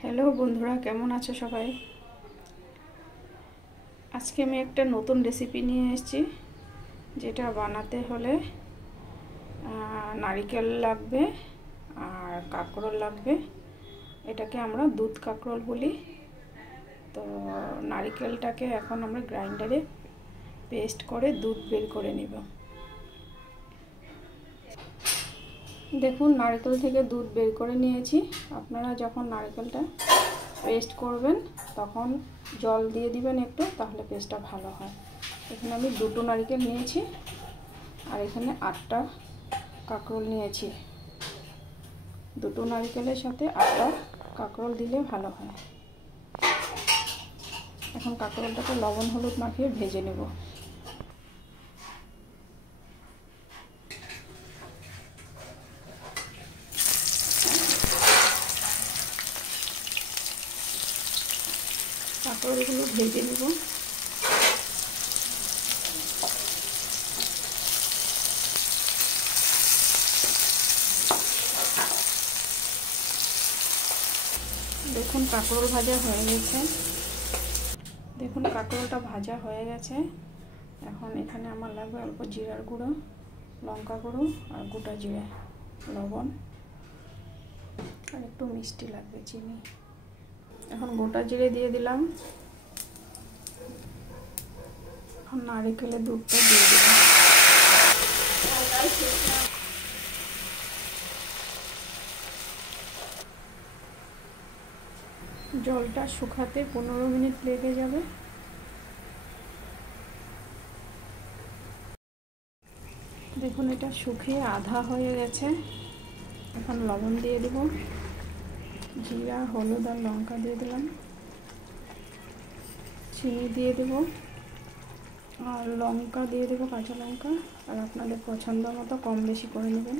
Hello বন্ধুরা, কেমন আছো সবাই? আজকে আমি একটা নতুন রেসিপি নিয়ে এসেছি, যেটা বানাতে হলে নারকেল লাগবে আর কাঁকরোল লাগবে। এটাকে আমরা দুধ কাঁকরোল বলি। তো নারকেলটাকে এখন আমরা গ্রাইন্ডারে পেস্ট করে দুধ বের করে নেব। দেখুন, নারকেল থেকে দুধ বের করে নিয়েছি। আপনারা যখন নারকেলটা পেস্ট করবেন তখন জল দিয়ে দিবেন একটু, তাহলে পেস্টটা ভালো হয়। এখানে আমি দুটো নারকেল নিয়েছি আর এখানে 8টা কাঁকরোল নিয়েছি। দুটো নারকেলের সাথে 8টা কাঁকরোল দিলে ভালো হয়। এখন কাঁকরোলটাকে লবণ হলুদ মাখিয়ে ভেজে নেব। কাঁকরোলগুলো ভেজে নেব। দেখুন, কাঁকরোল ভাজা হয়ে গেছে। দেখুন, কাঁকরোলটা ভাজা হয়ে গেছে। এখন এখানে আমার লাগবে অল্প জিরার গুঁড়ো, লঙ্কা গুঁড়ো আর গোটা জিরা, লবণ আর একটু মিষ্টি লাগবে, চিনি। এখন গোটা জিরে দিয়ে দিলাম। এখন নারকেলের দুধটা দিয়ে দিলাম। জলটা শুকাতে 15 মিনিট লেগে যাবে। দেখুন, এটা শুকিয়ে আধা হয়ে গেছে। এখন লবণ দিয়ে দেব, জিরা, হলুদ আর লঙ্কা দিয়ে দিলাম, চিনি দিয়ে দেব আর লঙ্কা দিয়ে দেব, কাঁচা লঙ্কা। আর আপনাদের পছন্দ মতো কম বেশি করে নেবেন।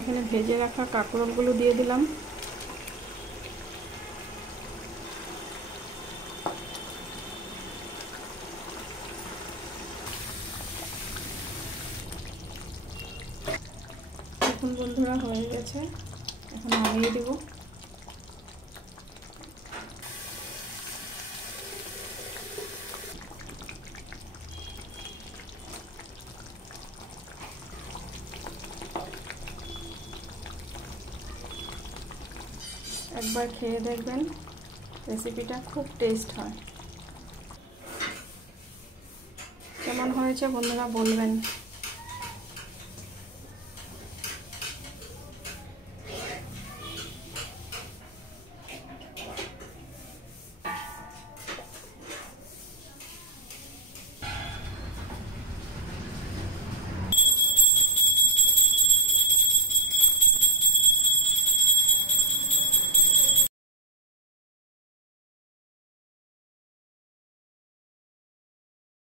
এখানে ভেজে রাখা কাঁকরোলগুলো দিয়ে দিলাম। এখন বন্ধুরা হয়ে গেছে, এখন নামিয়ে দেব। একবার খেয়ে দেখবেন, রেসিপিটা খুব টেস্ট হয়। কেমন হয়েছে বন্ধুরা বলবেন।